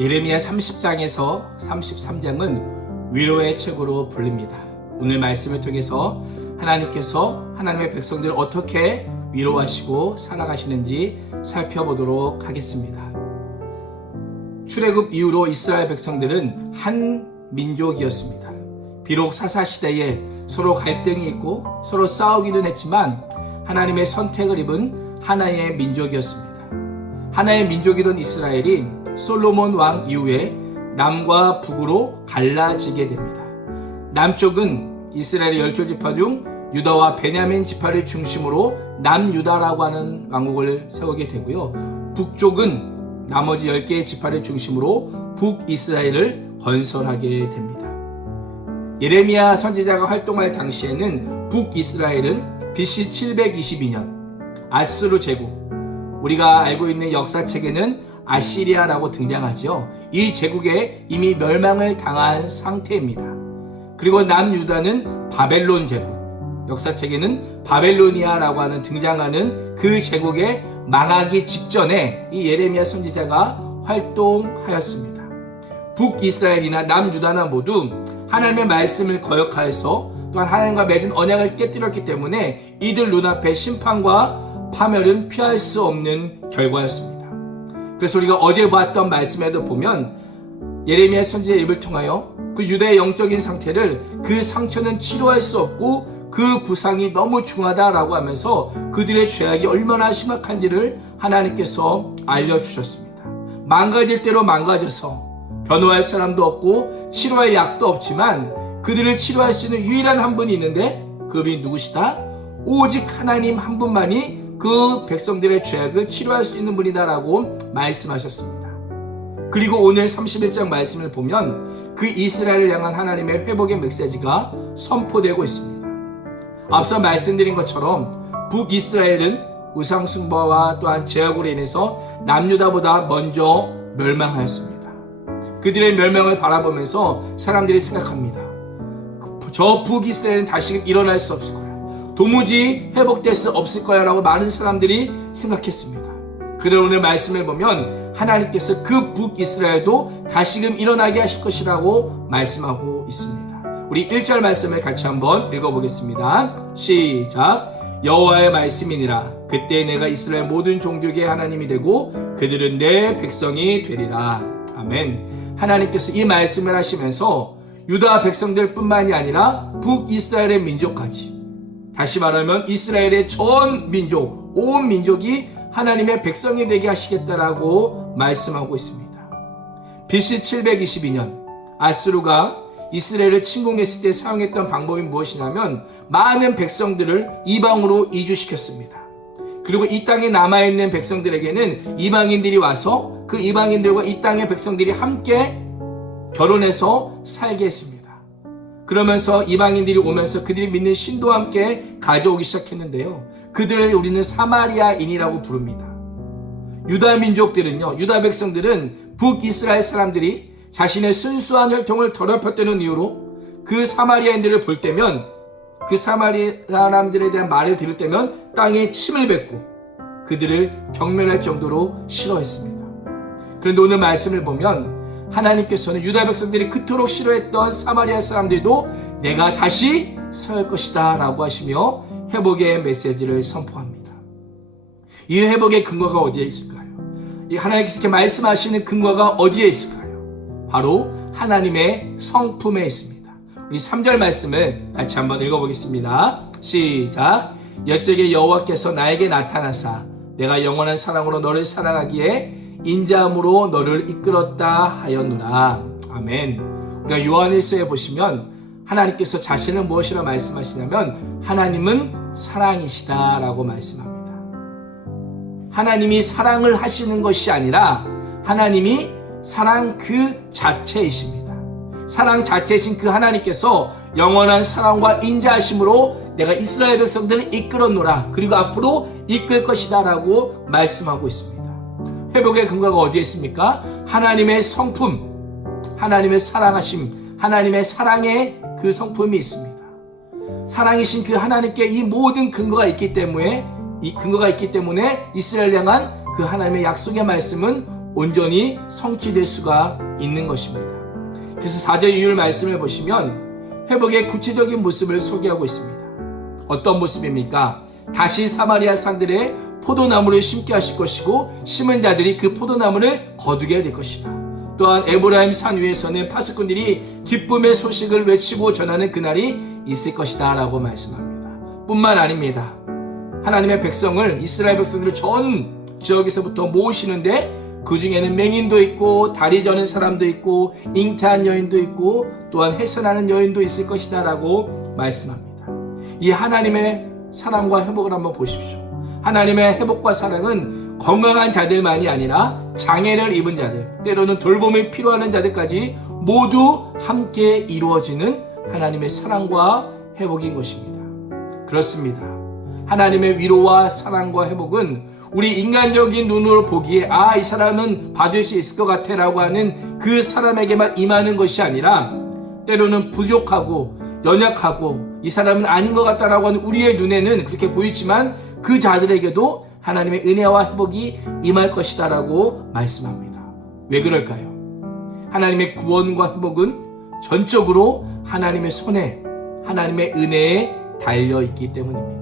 예레미야 30장에서 33장은 위로의 책으로 불립니다. 오늘 말씀을 통해서 하나님께서 하나님의 백성들을 어떻게 위로하시고 사랑하시는지 살펴보도록 하겠습니다. 출애굽 이후로 이스라엘 백성들은 한 민족이었습니다. 비록 사사시대에 서로 갈등이 있고 서로 싸우기는 했지만 하나님의 선택을 입은 하나의 민족이었습니다. 하나의 민족이던 이스라엘이 솔로몬 왕 이후에 남과 북으로 갈라지게 됩니다. 남쪽은 이스라엘의 12지파 중 유다와 베냐민 지파를 중심으로 남유다라고 하는 왕국을 세우게 되고요. 북쪽은 나머지 10개의 지파를 중심으로 북이스라엘을 건설하게 됩니다. 예레미야 선지자가 활동할 당시에는 북이스라엘은 BC 722년 아수르 제국, 우리가 알고 있는 역사책에는 아시리아라고 등장하죠. 이 제국에 이미 멸망을 당한 상태입니다. 그리고 남유다는 바벨론 제국, 역사책에는 바벨로니아라고 하는 등장하는 그 제국에 망하기 직전에 이 예레미야 선지자가 활동하였습니다. 북이스라엘이나 남유다나 모두 하나님의 말씀을 거역하여서 또한 하나님과 맺은 언약을 깨뜨렸기 때문에 이들 눈앞에 심판과 파멸은 피할 수 없는 결과였습니다. 그래서 우리가 어제 보았던 말씀에도 보면 예레미야 선지자의 입을 통하여 그 유다의 영적인 상태를 그 상처는 치료할 수 없고 그 부상이 너무 중하다라고 하면서 그들의 죄악이 얼마나 심각한지를 하나님께서 알려주셨습니다. 망가질 대로 망가져서 변호할 사람도 없고 치료할 약도 없지만 그들을 치료할 수 있는 유일한 한 분이 있는데 그분이 누구시다? 오직 하나님 한 분만이 그 백성들의 죄악을 치료할 수 있는 분이다라고 말씀하셨습니다. 그리고 오늘 31장 말씀을 보면 그 이스라엘을 향한 하나님의 회복의 메시지가 선포되고 있습니다. 앞서 말씀드린 것처럼 북이스라엘은 우상숭배와 또한 죄악으로 인해서 남유다보다 먼저 멸망하였습니다. 그들의 멸망을 바라보면서 사람들이 생각합니다. 저 북이스라엘은 다시금 일어날 수 없을 거야. 도무지 회복될 수 없을 거야 라고 많은 사람들이 생각했습니다. 그런데 오늘 말씀을 보면 하나님께서 그 북이스라엘도 다시금 일어나게 하실 것이라고 말씀하고 있습니다. 우리 1절 말씀을 같이 한번 읽어보겠습니다. 시작. 여호와의 말씀이니라. 그때 내가 이스라엘 모든 종족의 하나님이 되고 그들은 내 백성이 되리라. 아멘. 하나님께서 이 말씀을 하시면서 유다 백성들 뿐만이 아니라 북이스라엘의 민족까지, 다시 말하면 이스라엘의 전 민족, 온 민족이 하나님의 백성이 되게 하시겠다라고 말씀하고 있습니다. BC 722년 아수르가 이스라엘을 침공했을 때 사용했던 방법이 무엇이냐면 많은 백성들을 이방으로 이주시켰습니다. 그리고 이 땅에 남아있는 백성들에게는 이방인들이 와서 그 이방인들과 이 땅의 백성들이 함께 결혼해서 살게 했습니다. 그러면서 이방인들이 오면서 그들이 믿는 신도와 함께 가져오기 시작했는데요. 그들을 우리는 사마리아인이라고 부릅니다. 유다 민족들은요, 유다 백성들은 북이스라엘 사람들이 자신의 순수한 혈통을 더럽혔다는 이유로 그 사마리아인들을 볼 때면, 그 사마리아 사람들에 대한 말을 들을 때면 땅에 침을 뱉고 그들을 경멸할 정도로 싫어했습니다. 그런데 오늘 말씀을 보면 하나님께서는 유다 백성들이 그토록 싫어했던 사마리아 사람들도 내가 다시 설 것이다 라고 하시며 회복의 메시지를 선포합니다. 이 회복의 근거가 어디에 있을까요? 이 하나님께서 이렇게 말씀하시는 근거가 어디에 있을까요? 바로 하나님의 성품에 있습니다. 우리 3절 말씀을 같이 한번 읽어보겠습니다. 시작. 여쪽에 여호와께서 나에게 나타나사 내가 영원한 사랑으로 너를 사랑하기에 인자함으로 너를 이끌었다 하였노라. 아멘. 우리가 요한일서에 보시면 하나님께서 자신을 무엇이라 말씀하시냐면 하나님은 사랑이시다라고 말씀합니다. 하나님이 사랑을 하시는 것이 아니라 하나님이 사랑 그 자체이십니다. 사랑 자체이신 그 하나님께서 영원한 사랑과 인자하심으로 내가 이스라엘 백성들을 이끌었노라. 그리고 앞으로 이끌 것이다 라고 말씀하고 있습니다. 회복의 근거가 어디에 있습니까? 하나님의 성품, 하나님의 사랑하심, 하나님의 사랑의 그 성품이 있습니다. 사랑이신 그 하나님께 이 모든 근거가 있기 때문에 이스라엘 향한 그 하나님의 약속의 말씀은 온전히 성취될 수가 있는 것입니다. 그래서 4절 이율 말씀을 보시면 회복의 구체적인 모습을 소개하고 있습니다. 어떤 모습입니까? 다시 사마리아 산들에 포도나무를 심게 하실 것이고 심은 자들이 그 포도나무를 거두게 될 것이다. 또한 에브라임 산 위에서는 파수꾼들이 기쁨의 소식을 외치고 전하는 그날이 있을 것이다 라고 말씀합니다. 뿐만 아닙니다. 하나님의 백성을, 이스라엘 백성들을 전 지역에서부터 모으시는데 그 중에는 맹인도 있고 다리 저는 사람도 있고 잉태한 여인도 있고 또한 해산하는 여인도 있을 것이다 라고 말씀합니다. 이 하나님의 사랑과 회복을 한번 보십시오. 하나님의 회복과 사랑은 건강한 자들만이 아니라 장애를 입은 자들, 때로는 돌봄이 필요한 자들까지 모두 함께 이루어지는 하나님의 사랑과 회복인 것입니다. 그렇습니다. 하나님의 위로와 사랑과 회복은 우리 인간적인 눈으로 보기에 이 사람은 받을 수 있을 것 같아 라고 하는 그 사람에게만 임하는 것이 아니라 때로는 부족하고 연약하고 이 사람은 아닌 것 같다라고 하는 우리의 눈에는 그렇게 보이지만 그 자들에게도 하나님의 은혜와 회복이 임할 것이다 라고 말씀합니다. 왜 그럴까요? 하나님의 구원과 회복은 전적으로 하나님의 손에, 하나님의 은혜에 달려있기 때문입니다.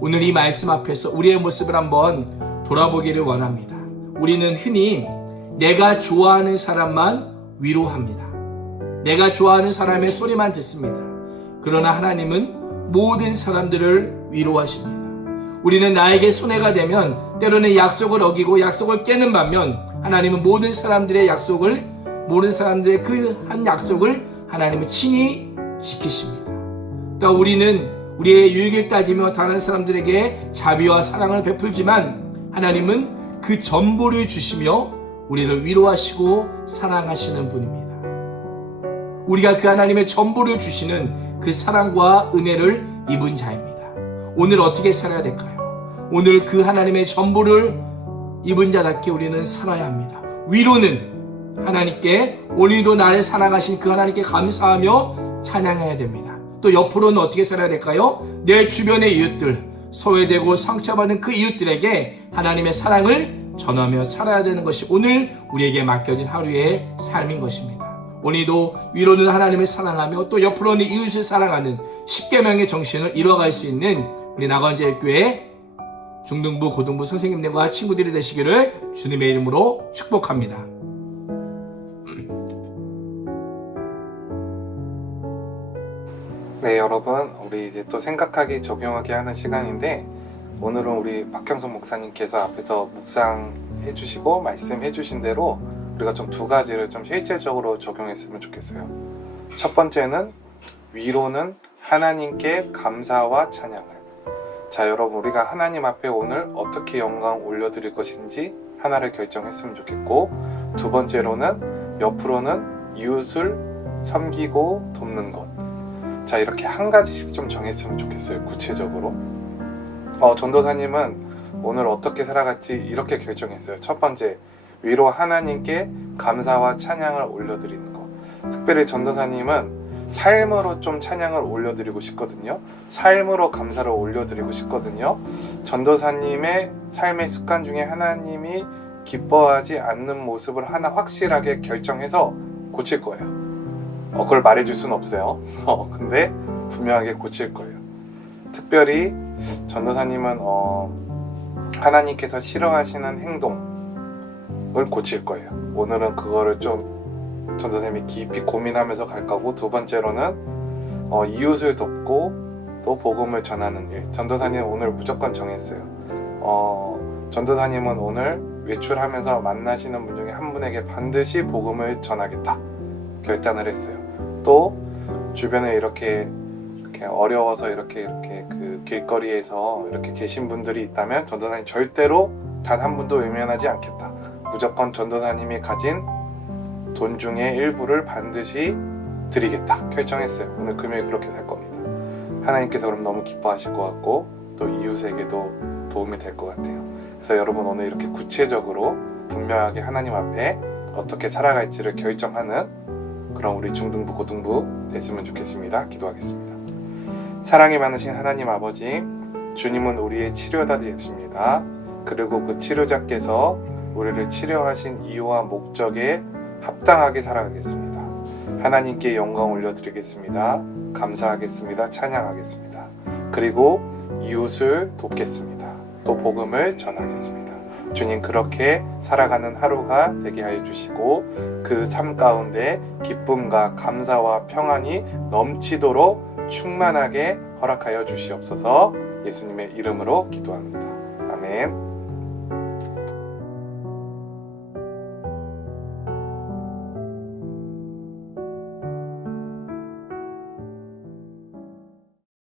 오늘 이 말씀 앞에서 우리의 모습을 한번 돌아보기를 원합니다. 우리는 흔히 내가 좋아하는 사람만 위로합니다. 내가 좋아하는 사람의 소리만 듣습니다. 그러나 하나님은 모든 사람들을 위로하십니다. 우리는 나에게 손해가 되면 때로는 약속을 어기고 약속을 깨는 반면 하나님은 모든 사람들의 그 한 약속을 하나님은 친히 지키십니다. 또 우리는 우리의 유익을 따지며 다른 사람들에게 자비와 사랑을 베풀지만 하나님은 그 전부를 주시며 우리를 위로하시고 사랑하시는 분입니다. 우리가 그 하나님의 전부를 주시는 그 사랑과 은혜를 입은 자입니다. 오늘 어떻게 살아야 될까요? 오늘 그 하나님의 전부를 입은 자답게 우리는 살아야 합니다. 위로는 하나님께 오늘도 나를 사랑하신 그 하나님께 감사하며 찬양해야 됩니다. 또 옆으로는 어떻게 살아야 될까요? 내 주변의 이웃들, 소외되고 상처받은 그 이웃들에게 하나님의 사랑을 전하며 살아야 되는 것이 오늘 우리에게 맡겨진 하루의 삶인 것입니다. 오늘도 위로는 하나님을 사랑하며 또 옆으로는 이웃을 사랑하는 10계명의 정신을 이뤄갈 수 있는 우리 나건제일교회 중등부, 고등부 선생님들과 친구들이 되시기를 주님의 이름으로 축복합니다. 네, 여러분, 우리 이제 또 생각하기, 적용하기 하는 시간인데 오늘은 우리 박형선 목사님께서 앞에서 묵상해 주시고 말씀해 주신 대로 우리가 좀 두 가지를 좀 실제적으로 적용했으면 좋겠어요. 첫 번째는 위로는 하나님께 감사와 찬양을. 자, 여러분, 우리가 하나님 앞에 오늘 어떻게 영광 올려드릴 것인지 하나를 결정했으면 좋겠고, 두 번째로는 옆으로는 이웃을 섬기고 돕는 것. 자, 이렇게 한 가지씩 좀 정했으면 좋겠어요. 구체적으로. 전도사님은 오늘 어떻게 살아갈지 이렇게 결정했어요. 첫 번째, 위로 하나님께 감사와 찬양을 올려드리는 것. 특별히 전도사님은 삶으로 좀 찬양을 올려드리고 싶거든요. 삶으로 감사를 올려드리고 싶거든요. 전도사님의 삶의 습관 중에 하나님이 기뻐하지 않는 모습을 하나 확실하게 결정해서 고칠 거예요. 그걸 말해줄 수는 없어요. 근데 분명하게 고칠 거예요. 특별히 전도사님은 하나님께서 싫어하시는 행동을 고칠 거예요. 오늘은 그거를 좀 전도사님이 깊이 고민하면서 갈 거고, 두 번째로는 이웃을 돕고 또 복음을 전하는 일. 전도사님은 오늘 무조건 정했어요. 전도사님은 오늘 외출하면서 만나시는 분 중에 한 분에게 반드시 복음을 전하겠다 결단을 했어요. 또 주변에 이렇게 어려워서 이렇게 그 길거리에서 이렇게 계신 분들이 있다면 전도사님 절대로 단 한 분도 외면하지 않겠다. 무조건 전도사님이 가진 돈 중에 일부를 반드시 드리겠다 결정했어요. 오늘 금요일 그렇게 살 겁니다. 하나님께서 그럼 너무 기뻐하실 것 같고 또 이웃에게도 도움이 될 것 같아요. 그래서 여러분 오늘 이렇게 구체적으로 분명하게 하나님 앞에 어떻게 살아갈지를 결정하는 그런 우리 중등부 고등부 됐으면 좋겠습니다. 기도하겠습니다. 사랑이 많으신 하나님 아버지, 주님은 우리의 치료자 되십니다. 그리고 그 치료자께서 우리를 치료하신 이유와 목적에 합당하게 살아가겠습니다. 하나님께 영광 올려드리겠습니다. 감사하겠습니다. 찬양하겠습니다. 그리고 이웃을 돕겠습니다. 또 복음을 전하겠습니다. 주님, 그렇게 살아가는 하루가 되게 하여 주시고 그 삶 가운데 기쁨과 감사와 평안이 넘치도록 충만하게 허락하여 주시옵소서. 예수님의 이름으로 기도합니다. 아멘.